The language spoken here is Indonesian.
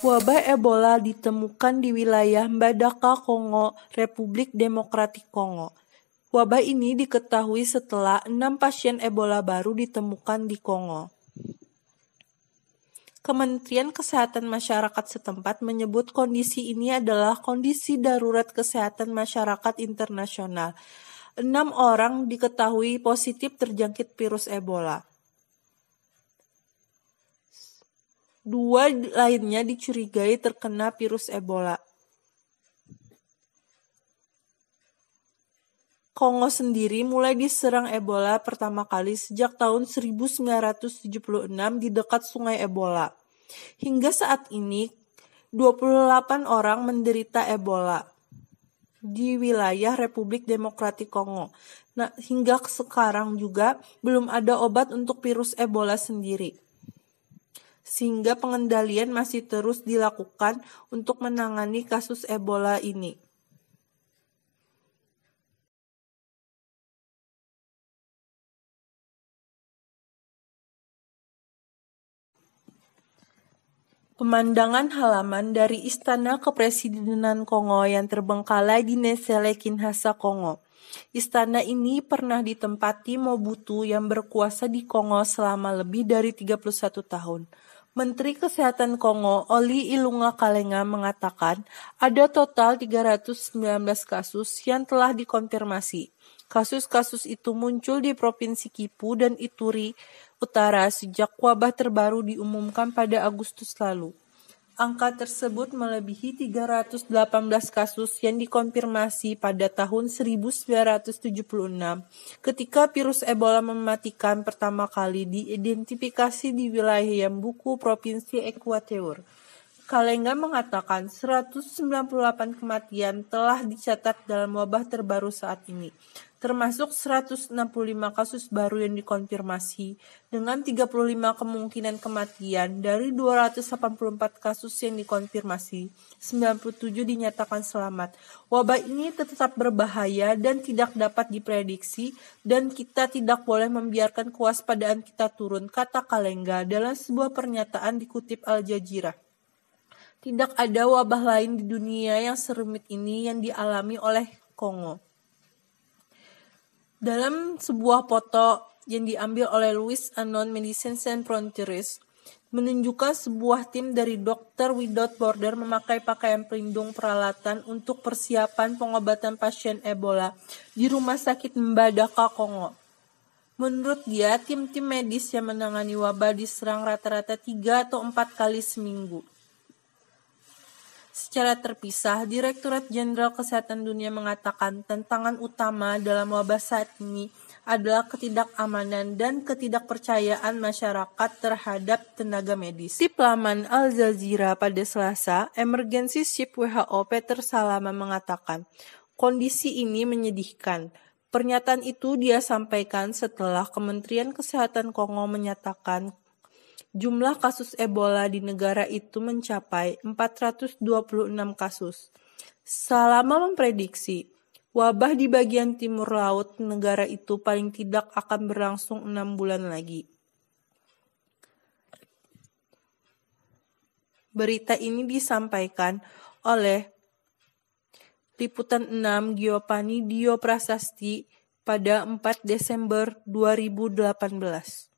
Wabah Ebola ditemukan di wilayah Mbandaka, Kongo, Republik Demokratik Kongo. Wabah ini diketahui setelah 6 pasien Ebola baru ditemukan di Kongo. Kementerian Kesehatan Masyarakat setempat menyebut kondisi ini adalah kondisi darurat kesehatan masyarakat internasional. 6 orang diketahui positif terjangkit virus Ebola. 2 lainnya dicurigai terkena virus Ebola. Kongo sendiri mulai diserang Ebola pertama kali sejak tahun 1976 di dekat Sungai Ebola. Hingga saat ini, 28 orang menderita Ebola di wilayah Republik Demokratik Kongo. Nah, hingga sekarang juga belum ada obat untuk virus Ebola sendiri. Sehingga pengendalian masih terus dilakukan untuk menangani kasus Ebola ini. Pemandangan halaman dari Istana Kepresidenan Kongo yang terbengkalai di Nesele, Kinshasa, Kongo. Istana ini pernah ditempati Mobutu yang berkuasa di Kongo selama lebih dari 31 tahun. Menteri Kesehatan Kongo, Oli Ilunga Kalenga, mengatakan ada total 319 kasus yang telah dikonfirmasi. Kasus-kasus itu muncul di Provinsi Kivu dan Ituri Utara sejak wabah terbaru diumumkan pada Agustus lalu. Angka tersebut melebihi 318 kasus yang dikonfirmasi pada tahun 1976 ketika virus Ebola mematikan pertama kali diidentifikasi di wilayah Yambuku, Provinsi Ekuateur. Kalenga mengatakan 198 kematian telah dicatat dalam wabah terbaru saat ini, termasuk 165 kasus baru yang dikonfirmasi, dengan 35 kemungkinan kematian. Dari 284 kasus yang dikonfirmasi, 97 dinyatakan selamat. Wabah ini tetap berbahaya dan tidak dapat diprediksi, dan kita tidak boleh membiarkan kewaspadaan kita turun, kata Kalenga dalam sebuah pernyataan dikutip Al Jazeera. Tidak ada wabah lain di dunia yang serumit ini yang dialami oleh Kongo. Dalam sebuah foto yang diambil oleh Louis Anon Medecins Sans Frontieres, menunjukkan sebuah tim dari Dokter Without Border memakai pakaian pelindung peralatan untuk persiapan pengobatan pasien Ebola di Rumah Sakit Mbandaka, Kongo. Menurut dia, tim-tim medis yang menangani wabah diserang rata-rata 3 atau 4 kali seminggu. Secara terpisah, Direktorat Jenderal Kesehatan Dunia mengatakan tantangan utama dalam wabah saat ini adalah ketidakamanan dan ketidakpercayaan masyarakat terhadap tenaga medis. Di laman Al Jazeera pada Selasa, Emergency Chief WHO Peter Salama mengatakan, kondisi ini menyedihkan. Pernyataan itu dia sampaikan setelah Kementerian Kesehatan Kongo menyatakan jumlah kasus Ebola di negara itu mencapai 426 kasus. Salama memprediksi, wabah di bagian timur laut negara itu paling tidak akan berlangsung 6 bulan lagi. Berita ini disampaikan oleh Liputan 6 Giovanni Dio Prasasti pada 4 Desember 2018.